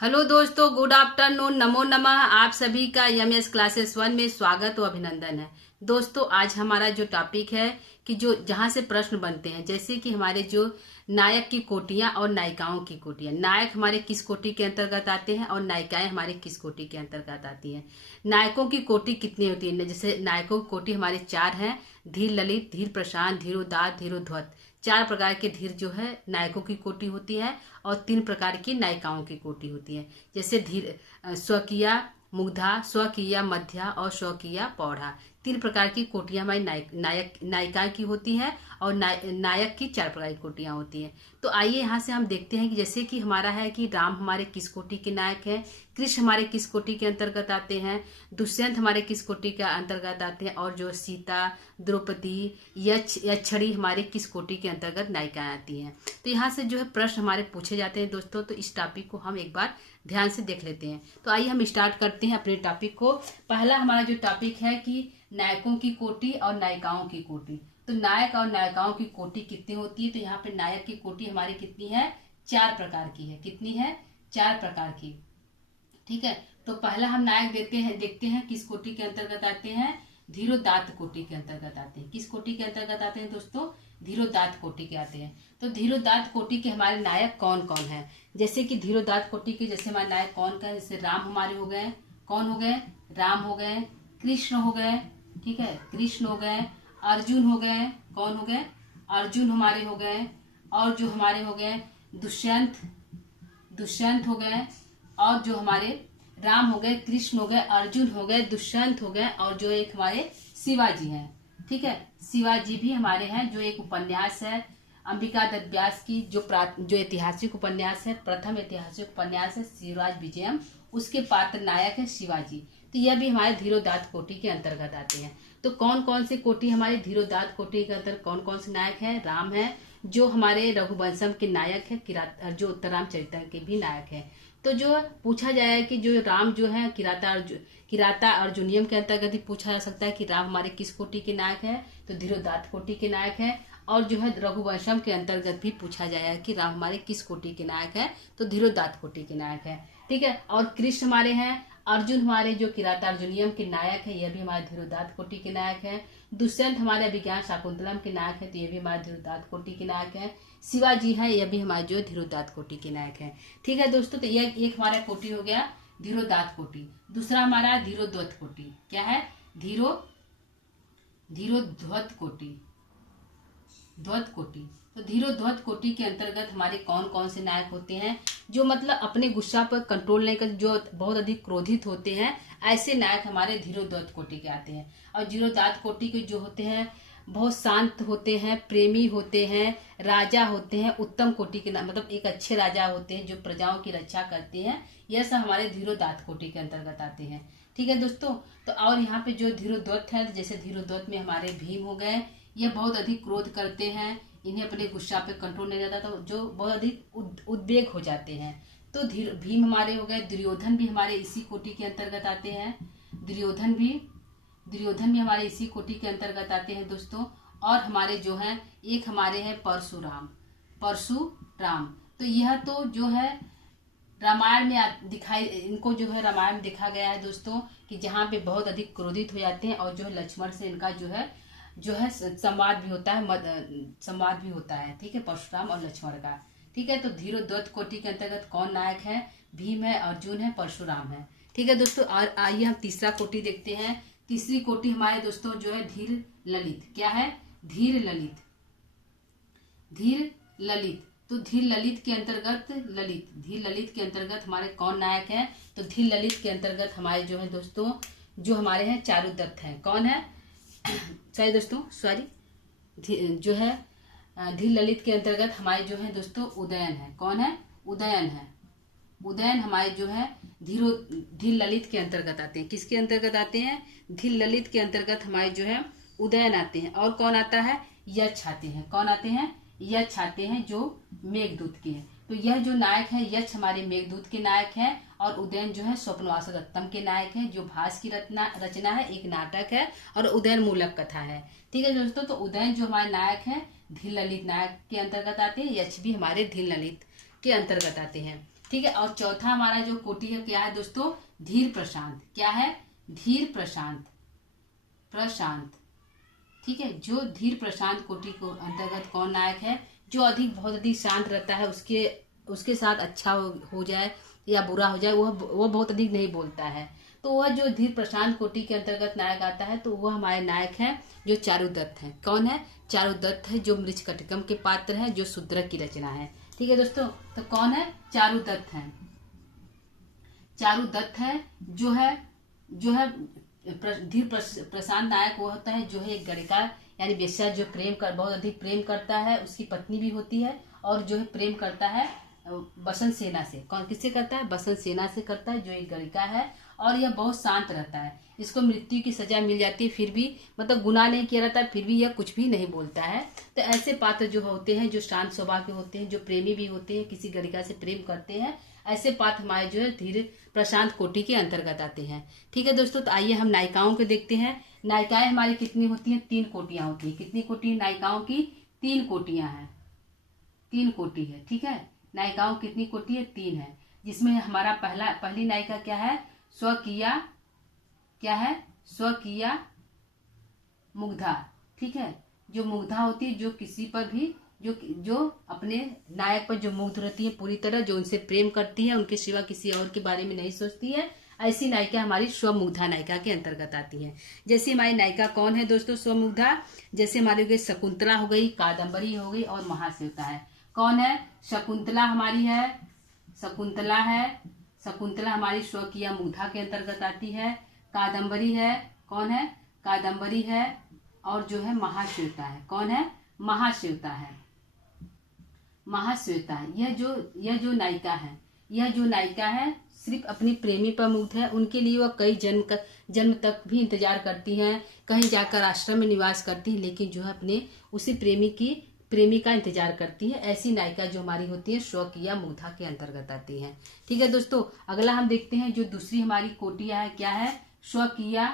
Hello दोस्तों, good afternoon, नमो नमः। आप सभी का एमएस क्लासेस 1 में स्वागत और अभिनंदन है। दोस्तों, आज हमारा जो टॉपिक है कि जो जहां से प्रश्न बनते हैं, जैसे कि हमारे जो नायक की कोटियां और नायिकाओं की कोटियां। नायक हमारे किस कोटि के अंतर्गत आते हैं और नायिकाएं हमारे किस कोटि के अंतर्गत आती हैं। नायकों की कोटि कितनी होती है? जैसे नायकों की कोटि हमारे 4 हैं: धीर ललित, धीर प्रशांत, धीरोदात्त, धीरोद्धत। 4 प्रकार के धीर जो है नायकों की कोटि होती है और 3 प्रकार की नायिकाओं की कोटि होती है। जैसे धीर स्वकीया, मुग्धा, स्वकीया, मध्या और स्वकीया, पौढ़ा। 3 प्रकार की कोटियां हमारी नायिका की होती है और नायक की 4 प्रकार की कोटियां होती हैं। तो आइए यहाँ से हम देखते हैं कि जैसे कि हमारा है कि राम हमारे किस कोटि के नायक हैं, कृष्ण हमारे किस कोटि के अंतर्गत आते हैं, दुष्यंत हमारे किस कोटि के अंतर्गत आते हैं, और जो सीता, द्रौपदी, यक्षरी हमारे किस कोटि के अंतर्गत नायिकाएं आती हैं। तो यहाँ से जो है प्रश्न हमारे पूछे जाते हैं दोस्तों। तो इस टॉपिक को हम एक बार ध्यान से देख लेते हैं। तो आइए हम स्टार्ट करते हैं अपने टॉपिक को। पहला हमारा जो टॉपिक है कि नायकों की कोटि और नायिकाओं की कोटि। तो नायक और नायिकाओं की कोटि कितनी होती है? तो यहाँ पे नायक की कोटि हमारी कितनी है? 4 प्रकार की है। कितनी है? 4 प्रकार की। ठीक है। तो पहला हम नायक देखते हैं किस कोटि के अंतर्गत आते हैं। धीरोदात्त कोटि के अंतर्गत आते हैं। किस कोटि के अंतर्गत आते हैं दोस्तों? धीरोदात्त कोटि के आते हैं। तो धीरोदात्त कोटि के हमारे नायक कौन कौन है? जैसे कि धीरोदात्त कोटि के जैसे हमारे नायक कौन का है? जैसे राम हमारे हो गए। कौन हो गए? राम हो गए, कृष्ण हो गए। ठीक है, कृष्ण हो गए, अर्जुन हो गए। कौन हो गए? अर्जुन हमारे हो गए। और जो हमारे हो गए दुष्यंत, दुष्यंत हो गए। और जो हमारे राम हो गए, कृष्ण हो गए, अर्जुन हो गए, दुष्यंत हो गए, और जो एक हमारे शिवाजी हैं। ठीक है, शिवाजी भी हमारे हैं। जो एक उपन्यास है अंबिका दत्त व्यास की, जो ऐतिहासिक उपन्यास है, प्रथम ऐतिहासिक उपन्यास है शिवराज विजयम, उसके पात्र नायक है शिवाजी। तो यह भी हमारे धीरोदात्त कोटि के अंतर्गत आते हैं। तो कौन कौन से कोटि हमारे धीरोदात्त कोटि के अंतर्गत कौन कौन से नायक है? राम है, जो हमारे रघुवंशम के नायक है, जो उत्तरराम चरित्र के भी नायक है। तो जो पूछा जाए कि जो राम जो है किराता अर्जुनियम के अंतर्गत ही पूछा जा सकता है कि राम हमारे किस कोटि के नायक है? तो धीरोदात्त कोटि के नायक है। और जो है रघुवंशम के अंतर्गत भी पूछा जाएगा कि राम हमारे किस कोटि के नायक है? तो धीरोदात्त कोटि के नायक है। ठीक है। और कृष्ण हमारे हैं, अर्जुन हमारे जो किरातार्जुनियम के नायक है, यह भी हमारे धीरोदात्त कोटि के नायक है। दुष्यंत हमारे अभिज्ञान शाकुंतलम के नायक है, तो ये भी हमारे धीरोदात्त कोटि के नायक है। शिवाजी है, यह भी हमारे जो धीरोदात्त कोटि के नायक है। ठीक है दोस्तों, तो यह एक हमारा कोटि हो गया धीरोदात्त कोटि। दूसरा हमारा धीरोद्धत कोटि। क्या है? धीरोद्धत कोटि, ध्वत कोटि। तो धीरोद्धत कोटि के अंतर्गत हमारे कौन कौन से नायक होते हैं? जो मतलब अपने गुस्सा पर कंट्रोल नहीं कर, जो बहुत अधिक क्रोधित होते हैं, ऐसे नायक हमारे धीरोद्धत कोटि के आते हैं। और धीरोदात्त कोटि के जो होते हैं बहुत शांत होते हैं, प्रेमी होते हैं, राजा होते हैं, उत्तम कोटि के मतलब एक अच्छे राजा होते हैं जो प्रजाओं की रक्षा करते हैं। यह सब हमारे धीरोदात्त कोटि के अंतर्गत आते हैं। ठीक है दोस्तों। तो और यहाँ पे जो धीरोद्धत है, जैसे धीरोद्धत में हमारे भीम हो गए। ये बहुत अधिक क्रोध करते हैं, इन्हें अपने गुस्सा पे कंट्रोल नहीं रहता, तो जो बहुत अधिक उद्वेग हो जाते हैं। तो भीम हमारे हो गए। दुर्योधन भी हमारे इसी कोटि के अंतर्गत आते हैं। दुर्योधन भी हमारे इसी कोटि के अंतर्गत आते हैं दोस्तों। और हमारे जो है एक हमारे हैं परशुराम। तो यह तो जो है रामायण में इनको जो है रामायण में देखा गया है दोस्तों कि जहाँ पे बहुत अधिक क्रोधित हो जाते हैं, और जो है लक्ष्मण से इनका जो है संवाद भी होता है। ठीक है, परशुराम और लक्ष्मण का। ठीक है। तो धीरोद्धत कोटि के अंतर्गत कौन नायक है? भीम है, अर्जुन है, परशुराम है। ठीक है दोस्तों। और आइए हम तीसरा कोटि देखते हैं। तीसरी कोटि हमारे दोस्तों जो है धीर ललित। क्या है? धीर ललित। तो धीर ललित के अंतर्गत हमारे कौन नायक है? तो धीर ललित के अंतर्गत हमारे जो है दोस्तों जो हमारे हैं चारुदत्त हैं। कौन है? सॉरी दोस्तों, जो है धीर ललित के अंतर्गत हमारे जो है दोस्तों उदयन है। कौन है? उदयन है। उदयन हमारे जो है धीर ललित के अंतर्गत आते हैं। किसके अंतर्गत आते हैं? धीर ललित के अंतर्गत हमारे जो है उदयन आते हैं। और कौन आता है? यक्ष आते हैं। कौन आते हैं? यक्ष आते हैं, जो मेघदूत के हैं। तो यह जो नायक है यक्ष हमारे मेघदूत के नायक है। और उदयन जो है स्वप्नवासोत्तम के नायक है, जो भास की रचना है, एक नाटक है, और उदयन मूलक कथा है। ठीक है दोस्तों। तो उदयन जो हमारे नायक है धीर ललित नायक के अंतर्गत आते हैं। यक्ष भी हमारे धीर ललित के अंतर्गत आते हैं। ठीक है। और चौथा हमारा जो कोटि है क्या है दोस्तों, धीर प्रशांत। क्या है, धीर प्रशांत, प्रशांत। ठीक है, जो धीर प्रशांत कोटि को अंतर्गत कौन नायक है, जो बहुत अधिक शांत रहता है, उसके साथ अच्छा हो जाए या बुरा हो जाए, वह बहुत अधिक नहीं बोलता है, तो वह जो धीर प्रशांत कोटि के अंतर्गत नायक आता है, तो वह हमारे नायक है जो चारुदत्त है। कौन है, चारुदत्त है, जो मृच्छकटिकम के पात्र है, जो शूद्रक की रचना है। ठीक है दोस्तों, तो कौन है, चारुदत्त है। चारुदत्त है, जो है धीर प्रशांत नायक वो होता है जो है एक गणिका यानी वेश्या, जो बहुत अधिक प्रेम करता है, उसकी पत्नी भी होती है, और जो है प्रेम करता है बसंत सेना से। कौन किससे करता है, बसंत सेना से करता है, जो एक गणिका है, और यह बहुत शांत रहता है। इसको मृत्यु की सजा मिल जाती है, फिर भी मतलब गुनाह नहीं किया रहता है, फिर भी यह कुछ भी नहीं बोलता है। तो ऐसे पात्र जो होते हैं, जो शांत स्वभाव के होते हैं, जो प्रेमी भी होते हैं, किसी गणिका से प्रेम करते हैं, ऐसे पात्र हमारे जो है धीर प्रशांत कोटि के अंतर्गत आते हैं। ठीक है दोस्तों, तो आइए हम नायिकाओं को देखते हैं। नायिकाएं हमारी कितनी होती हैं, 3 कोटियां होती है। कितनी कोटि नायिकाओं की, 3 कोटियां हैं, 3 कोटि है। ठीक है, नायिकाओं कितनी कोटि है, 3 है, जिसमें हमारा पहली नायिका क्या है, स्वकीया, क्या है, स्वकीया मुग्धा। ठीक है, जो मुग्धा होती है, जो किसी पर भी जो अपने नायक पर जो मुग्ध रहती है पूरी तरह, जो उनसे प्रेम करती है, उनके सिवा किसी और के बारे में नहीं सोचती है, ऐसी नायिका हमारी स्वमुग्धा नायिका के अंतर्गत आती है। जैसे हमारी नायिका कौन है दोस्तों, स्वमुग्धा, जैसे हमारी हो गई शकुंतला हो गई, कादम्बरी हो गई और महाश्वेता है। कौन है, शकुंतला हमारी है, शकुंतला है, शकुंतला हमारी स्वकीया मुग्धा के अंतर्गत आती है। कादम्बरी है, कौन है, कादम्बरी है, और जो है महाश्वेता है। कौन है, महाश्वेता है, महाश्वेता है। यह जो नायिका है सिर्फ अपनी प्रेमी पर मुग्ध है। उनके लिए वह कई जन्म तक भी इंतजार करती हैं, कहीं जाकर आश्रम में निवास करती है, लेकिन जो है अपने उसी प्रेमी का इंतजार करती है। ऐसी नायिका जो हमारी होती है स्वकीया मुग्धा के अंतर्गत आती है। ठीक है दोस्तों, अगला हम देखते हैं जो दूसरी हमारी कोटिया है, क्या है, स्वकीया,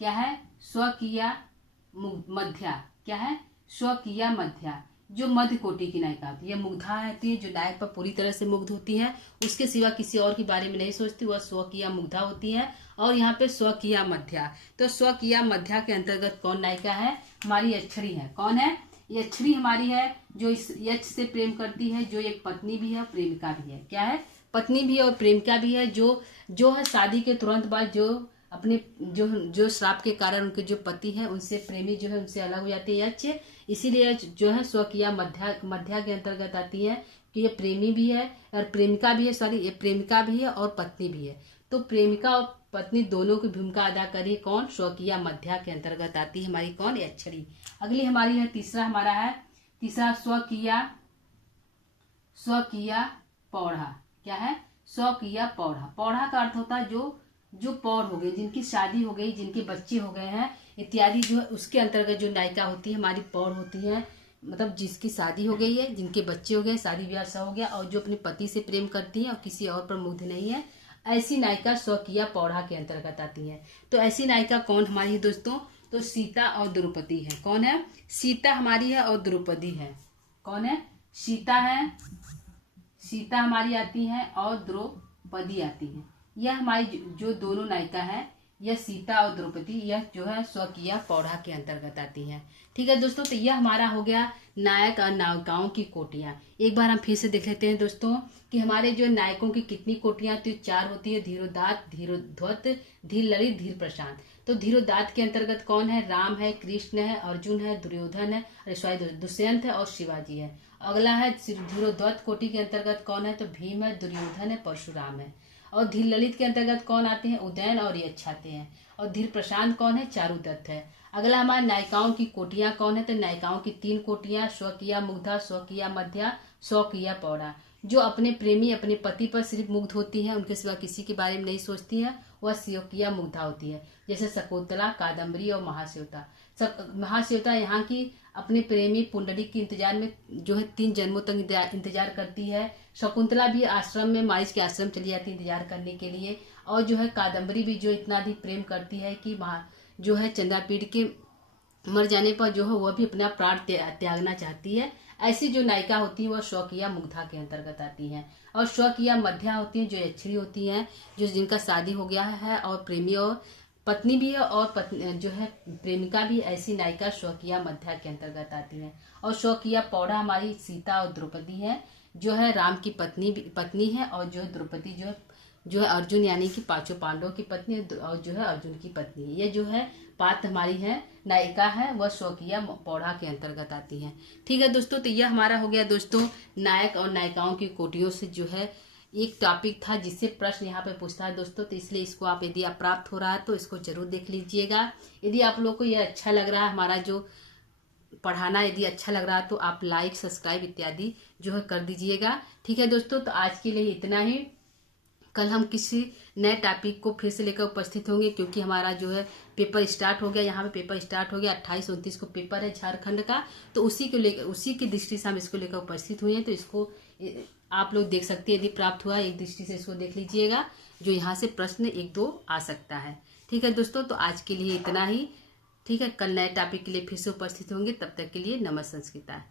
क्या है, स्वकीया मध्या। क्या है, स्वकीया मध्या, जो मध्य कोटि की नायिका होती है। मुग्धा होती है जो नायक पर पूरी तरह से मुग्ध होती है, उसके सिवा किसी और के बारे में नहीं सोचती, वह स्वकीया मुग्धा होती है। और यहाँ पे स्वकीया मध्या, तो स्वकीया मध्या के अंतर्गत कौन नायिका है, हमारी यक्षरी है। कौन है, यक्षरी हमारी है, जो इस यक्ष से प्रेम करती है, जो एक पत्नी भी है और प्रेमिका भी है। क्या है, पत्नी भी है और प्रेमिका भी है, जो है शादी के तुरंत बाद जो अपने जो श्राप के कारण उनके जो पति हैं उनसे प्रेमी जो है उनसे अलग हो जाती है यक्ष, इसीलिए जो है स्वकीया मध्या के अंतर्गत आती है कि ये प्रेमी भी है और प्रेमिका भी है, ये प्रेमिका भी है और पत्नी भी है। तो प्रेमिका और पत्नी दोनों की भूमिका अदा करी कौन, स्वकीया मध्या के अंतर्गत आती है हमारी कौन, यक्षरी। अगली हमारी है तीसरा स्वकीया पौढ़ा। क्या है, स्वकीया पौढ़ा। पौढ़ा का अर्थ होता है जो पौढ़ हो गए, जिनकी शादी हो गई, जिनके बच्चे हो गए हैं इत्यादि, जो है उसके अंतर्गत जो नायिका होती है हमारी पौढ़ होती है। मतलब जिसकी शादी हो गई है, जिनके बच्चे हो गए, शादी ब्याह सब हो गया, और जो अपने पति से प्रेम करती है और किसी और पर मुग्ध नहीं है, ऐसी नायिका स्वकीया पौढ़ा के अंतर्गत आती है। तो ऐसी नायिका कौन हमारी है दोस्तों, तो सीता और द्रौपदी है। कौन है, सीता हमारी है और द्रौपदी है। कौन है, सीता है, सीता हमारी आती है और द्रौपदी आती है। यह हमारी जो दोनों नायिका है, यह सीता और द्रौपदी, यह जो है स्वकीया पौढ़ा के अंतर्गत आती है। ठीक है दोस्तों, तो यह हमारा हो गया नायक और नायिकाओं की कोटियां। एक बार हम फिर से देख लेते हैं दोस्तों कि हमारे जो नायकों की कितनी कोटियां, तो 4 होती है, धीरोदात्त, धीरोद्धत, धीर ललित, धीर प्रशांत। तो धीरोदात्त के अंतर्गत कौन है, राम है, कृष्ण है, अर्जुन है, दुर्योधन है, दुष्यंत है और शिवाजी है। अगला है धीरोद्धत कोटि के अंतर्गत कौन है, तो भीम है, दुर्योधन है, परशुराम है। और धीर ललित के अंतर्गत कौन आते हैं, उदयन और यक्ष आते हैं। और धीर प्रशांत कौन है, चारुदत्त है। अगला हमारे नायिकाओं की कोटियां कौन है, तो नायिकाओं की 3 कोटियां, स्वकीया मुग्धा, स्वकीया मध्या, स्वकीया पौढ़ा। जो अपने प्रेमी अपने पति पर सिर्फ मुग्ध होती हैं, उनके सिवा किसी के बारे में नहीं सोचती है, वह स्वकीया मुग्धा होती है। जैसे शकुंतला, कादम्बरी और महाश्वेता। महाश्वेता यहाँ की अपने प्रेमी पुंडरीक के इंतजार में जो है 3 जन्मों तक इंतजार करती है। शकुंतला भी आश्रम में मारिच के आश्रम चली जाती है इंतजार करने के लिए। और जो है कादम्बरी भी जो इतना अधिक प्रेम करती है कि जो है चंद्रापीठ के मर जाने पर जो है वह भी अपना प्राण त्यागना चाहती है। ऐसी जो नायिका होती है वह स्वकीया मुग्धा के अंतर्गत आती हैं। और स्वकीया मध्या होती है जो यक्षिणी होती हैं, जो जिनका शादी हो गया है और प्रेमी और पत्नी भी है, और पत्नी जो है प्रेमिका भी, ऐसी नायिका स्वकीया मध्या के अंतर्गत आती है। और स्वकीया पौड़ा हमारी सीता और द्रौपदी है, जो है राम की पत्नी है, और जो है द्रौपदी जो है अर्जुन यानी कि पांचों पांडवों की पत्नी, और जो है अर्जुन की पत्नी। ये जो है पात्र हमारी है नायिका है, वह स्वकीया पौड़ा के अंतर्गत आती है। ठीक है दोस्तों, तो यह हमारा हो गया दोस्तों नायक और नायिकाओं की कोटियों से जो है एक टॉपिक था जिससे प्रश्न यहाँ पे पूछता है दोस्तों। तो इसलिए इसको आप यदि आप प्राप्त हो रहा है तो इसको जरूर देख लीजिएगा। यदि आप लोग को यह अच्छा लग रहा है, हमारा जो पढ़ाना यदि अच्छा लग रहा है तो आप लाइक सब्सक्राइब इत्यादि जो है कर दीजिएगा। ठीक है दोस्तों, तो आज के लिए इतना ही। कल हम किसी नए टॉपिक को फिर से लेकर उपस्थित होंगे, क्योंकि हमारा जो है पेपर स्टार्ट हो गया, यहाँ पे पेपर स्टार्ट हो गया। 28-29 को पेपर है झारखंड का, तो उसी की दृष्टि से हम इसको लेकर उपस्थित हुए हैं। तो इसको आप लोग देख सकते हैं, यदि प्राप्त हुआ एक दृष्टि से इसको देख लीजिएगा, जो यहाँ से प्रश्न 1-2 आ सकता है। ठीक है दोस्तों, तो आज के लिए इतना ही। ठीक है, कल नए टॉपिक के लिए फिर से उपस्थित होंगे, तब तक के लिए नमः संस्कृता।